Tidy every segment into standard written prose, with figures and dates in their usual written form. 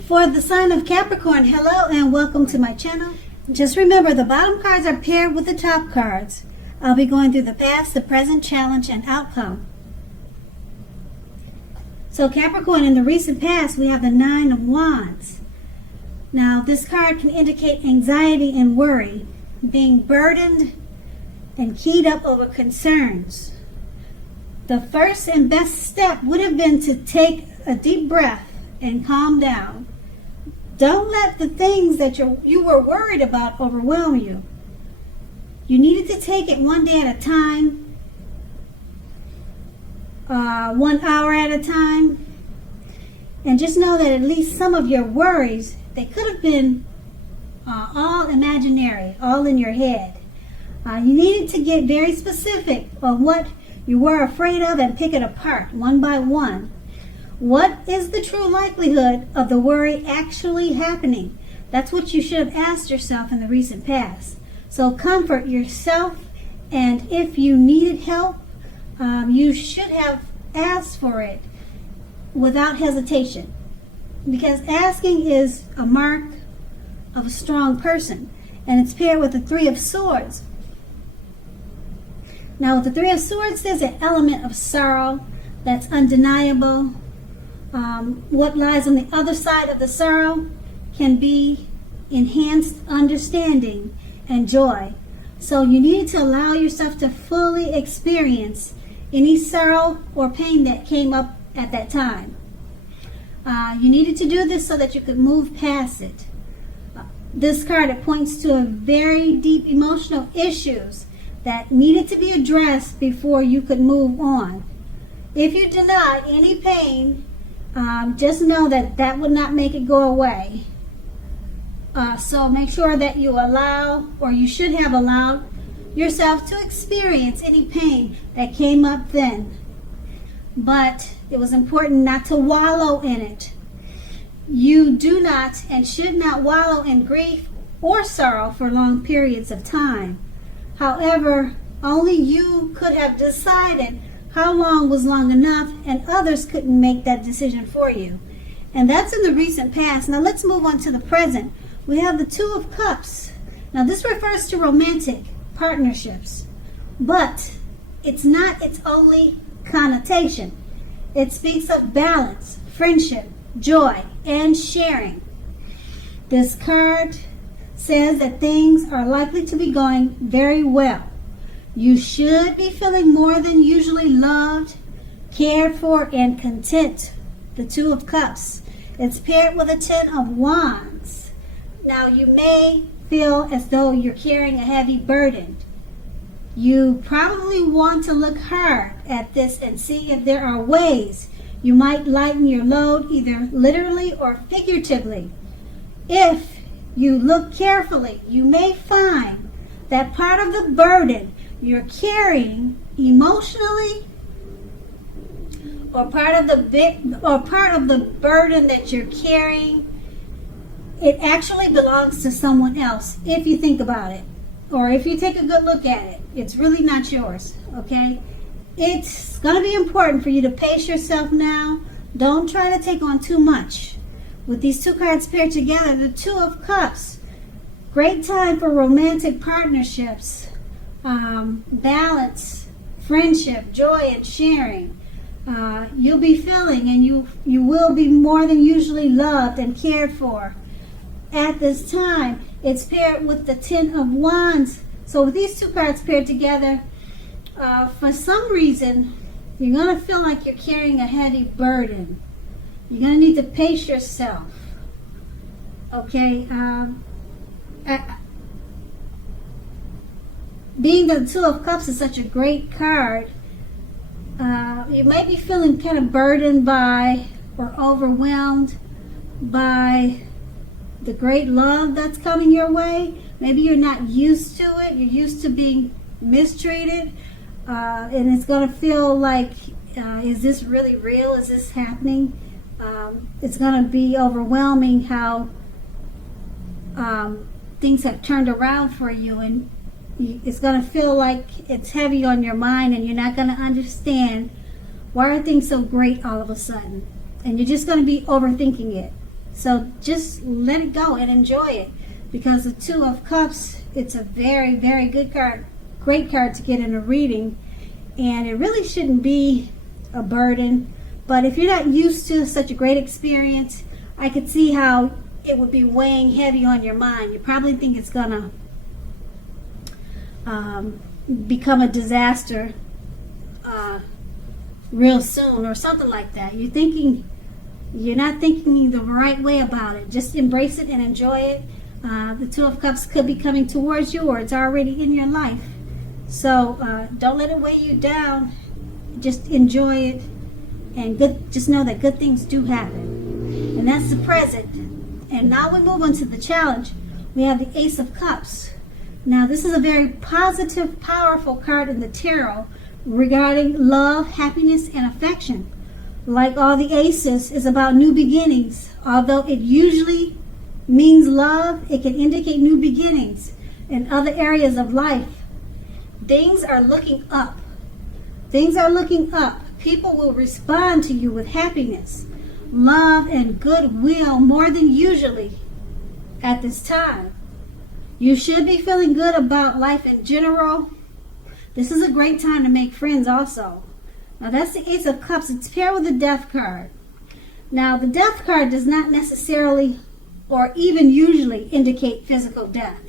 For the sign of Capricorn, hello and welcome to my channel. Just remember, the bottom cards are paired with the top cards. I'll be going through the past, the present, challenge, and outcome. So Capricorn, in the recent past, we have the Nine of Wands. Now, this card can indicate anxiety and worry, being burdened and keyed up over concerns. The first and best step would have been to take a deep breath and calm down. Don't let the things that you were worried about overwhelm you. You needed to take it one day at a time, 1 hour at a time, and just know that at least some of your worries, they could have been all imaginary, all in your head. You needed to get very specific on what you were afraid of and pick it apart one by one. What is the true likelihood of the worry actually happening? That's what you should have asked yourself in the recent past. So comfort yourself, and if you needed help, you should have asked for it without hesitation, because asking is a mark of a strong person, and it's paired with the Three of Swords. Now, with the Three of Swords, there's an element of sorrow that's undeniable. What lies on the other side of the sorrow can be enhanced understanding and joy. So you need to allow yourself to fully experience any sorrow or pain that came up at that time. You needed to do this so that you could move past it. This card, it points to a very deep emotional issues that needed to be addressed before you could move on. If you deny any pain, just know that that would not make it go away. So make sure that you allow, or you should have allowed, yourself to experience any pain that came up then. But it was important not to wallow in it. You do not and should not wallow in grief or sorrow for long periods of time. However, only you could have decided how long was long enough, and others couldn't make that decision for you. And that's in the recent past. Now let's move on to the present. We have the Two of Cups. Now this refers to romantic partnerships, but it's not its only connotation. It speaks of balance, friendship, joy, and sharing. This card says that things are likely to be going very well. You should be feeling more than usually loved, cared for, and content. The Two of Cups. It's paired with a Ten of Wands. Now you may feel as though you're carrying a heavy burden. You probably want to look hard at this and see if there are ways you might lighten your load, either literally or figuratively. If you look carefully, you may find that part of the burden you're carrying emotionally, or part of the burden that you're carrying, it actually belongs to someone else. If you think about it, or if you take a good look at it, it's really not yours. Okay, it's going to be important for you to pace yourself now. Don't try to take on too much. With these two cards paired together, the Two of Cups, great time for romantic partnerships. Balance, friendship, joy, and sharing. You'll be feeling, and you will be more than usually loved and cared for. At this time, it's paired with the Ten of Wands. So with these two cards paired together, for some reason, you're going to feel like you're carrying a heavy burden. You're going to need to pace yourself. Okay? Being the Two of Cups is such a great card, you might be feeling kind of burdened by or overwhelmed by the great love that's coming your way. Maybe you're not used to it. You're used to being mistreated, and it's going to feel like, is this really real? Is this happening? It's going to be overwhelming how things have turned around for you, and it's going to feel like it's heavy on your mind, and you're not going to understand why are things so great all of a sudden, and you're just going to be overthinking it. So just let it go and enjoy it, because the Two of Cups, it's a very, very good card, great card to get in a reading, and it really shouldn't be a burden. But if you're not used to such a great experience, I could see how it would be weighing heavy on your mind. You probably think it's gonna become a disaster real soon or something like that. You're not thinking the right way about it. Just embrace it and enjoy it. The Two of Cups could be coming towards you, or it's already in your life. So don't let it weigh you down. Just enjoy it, and just know that good things do happen. And that's the present. And now we move on to the challenge. We have the Ace of Cups. Now this is a very positive, powerful card in the tarot regarding love, happiness, and affection. Like all the aces, is about new beginnings. Although it usually means love, it can indicate new beginnings in other areas of life. Things are looking up. Things are looking up. People will respond to you with happiness, love, and goodwill more than usually at this time. You should be feeling good about life in general. This is a great time to make friends also. Now that's the Ace of Cups. It's paired with the Death card. Now the Death card does not necessarily or even usually indicate physical death.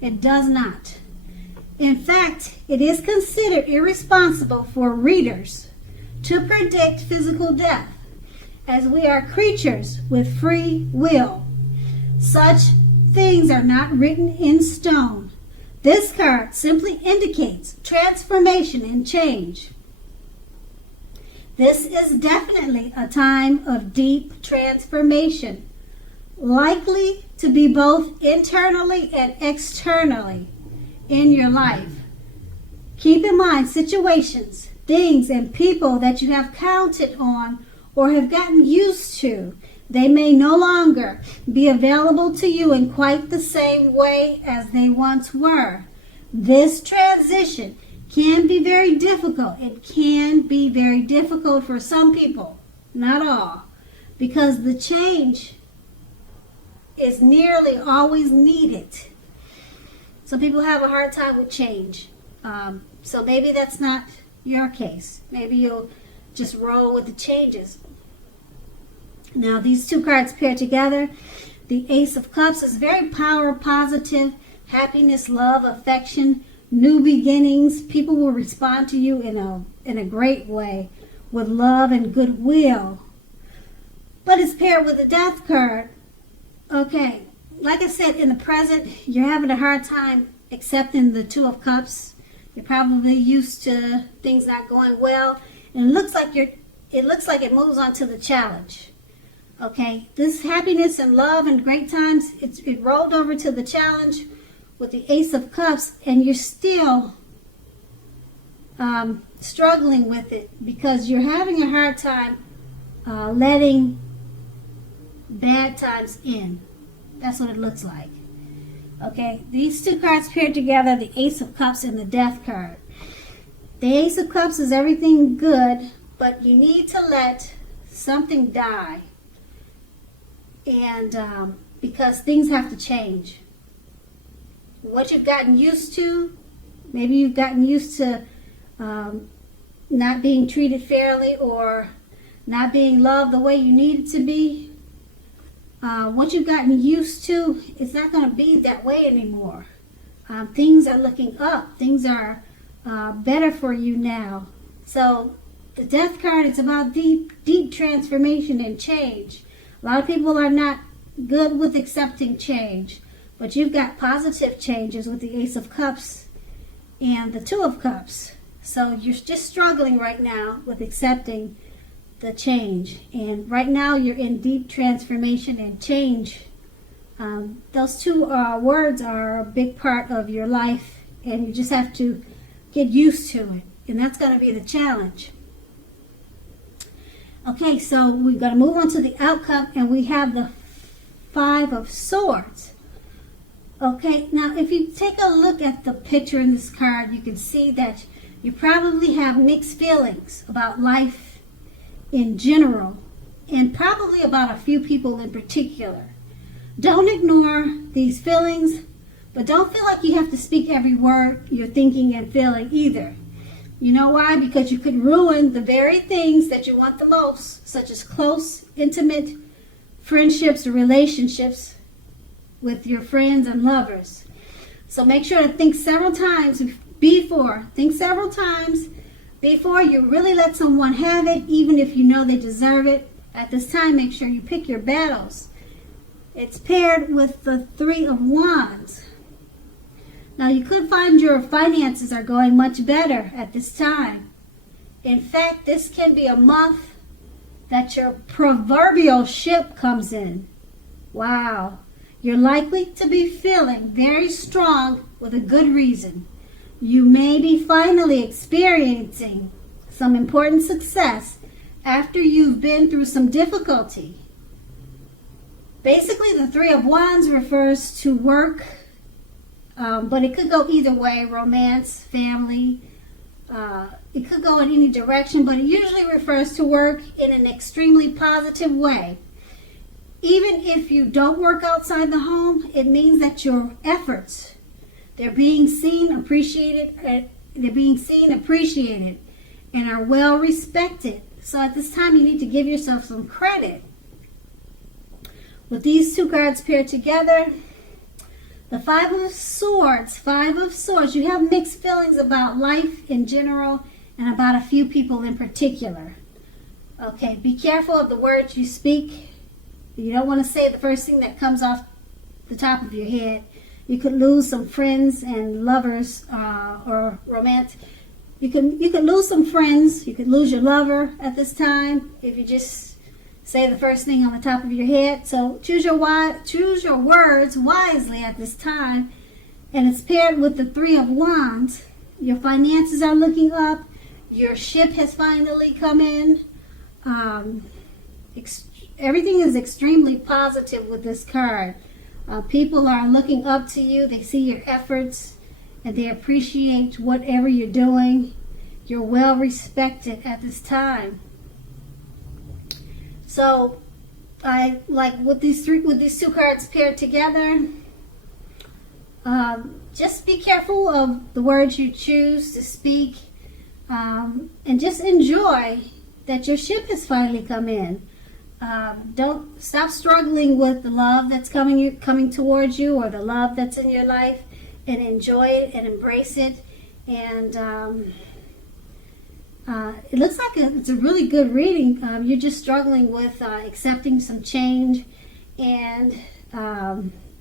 It does not. In fact, it is considered irresponsible for readers to predict physical death, as we are creatures with free will. Such things are not written in stone. This card simply indicates transformation and change. This is definitely a time of deep transformation, likely to be both internally and externally in your life. Keep in mind situations, things, and people that you have counted on or have gotten used to. They may no longer be available to you in quite the same way as they once were. This transition can be very difficult. It can be very difficult for some people, not all, because the change is nearly always needed. Some people have a hard time with change. So maybe that's not your case. Maybe you'll just roll with the changes. Now these two cards pair together. The Ace of Cups is very power positive, happiness, love, affection, new beginnings. People will respond to you in a great way with love and goodwill. But it's paired with the Death card. Okay, like I said, in the present, you're having a hard time accepting the Two of Cups. You're probably used to things not going well, and it looks like it moves on to the challenge. Okay, this happiness and love and great times, it rolled over to the challenge with the Ace of Cups, and you're still struggling with it because you're having a hard time letting bad times in. That's what it looks like. Okay, these two cards paired together, the Ace of Cups and the Death card. The Ace of Cups is everything good, but you need to let something die. And because things have to change. What you've gotten used to, maybe you've gotten used to not being treated fairly or not being loved the way you need it to be. What you've gotten used to, it's not going to be that way anymore. Things are looking up. Things are better for you now. So the Death card is about deep transformation and change. A lot of people are not good with accepting change, but you've got positive changes with the Ace of Cups and the Two of Cups. So you're just struggling right now with accepting the change. And right now you're in deep transformation and change. Those two words are a big part of your life, and you just have to get used to it. And that's going to be the challenge. Okay, so we're going to move on to the outcome, and we have the Five of Swords. Okay, now if you take a look at the picture in this card, you can see that you probably have mixed feelings about life in general, and probably about a few people in particular. Don't ignore these feelings, but don't feel like you have to speak every word you're thinking and feeling either. You know why? Because you could ruin the very things that you want the most, such as close, intimate friendships or relationships with your friends and lovers. So make sure to think several times before you really let someone have it, even if you know they deserve it. At this time, make sure you pick your battles. It's paired with the Three of Wands. Now, you could find your finances are going much better at this time. In fact, this can be a month that your proverbial ship comes in. Wow. You're likely to be feeling very strong with a good reason. You may be finally experiencing some important success after you've been through some difficulty. Basically, the Three of Wands refers to work, but it could go either way, romance, family. It could go in any direction, but it usually refers to work in an extremely positive way. Even if you don't work outside the home, it means that your efforts, they're being seen, appreciated, and are well respected. So at this time, you need to give yourself some credit. With these two cards paired together, the Five of Swords, you have mixed feelings about life in general and about a few people in particular. Okay, be careful of the words you speak. You don't want to say the first thing that comes off the top of your head. You could lose some friends and lovers or romance. You could lose some friends. You could lose your lover at this time if you just say the first thing on the top of your head. So choose your words wisely at this time. And it's paired with the Three of Wands. Your finances are looking up. Your ship has finally come in. Everything is extremely positive with this card. People are looking up to you. They see your efforts and they appreciate whatever you're doing. You're well respected at this time. So, I like with these two cards paired together. Just be careful of the words you choose to speak, and just enjoy that your ship has finally come in. Don't stop struggling with the love that's coming towards you, or the love that's in your life, and enjoy it and embrace it. And it looks like it's a really good reading. You're just struggling with accepting some change and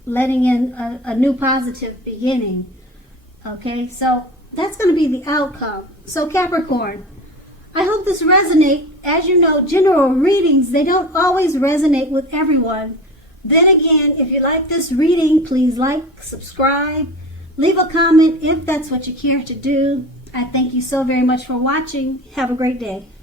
letting in a new positive beginning. Okay, so that's going to be the outcome. So Capricorn, I hope this resonates. As you know, general readings, they don't always resonate with everyone. Then again, if you like this reading, please like, subscribe, leave a comment if that's what you care to do. I thank you so very much for watching. Have a great day.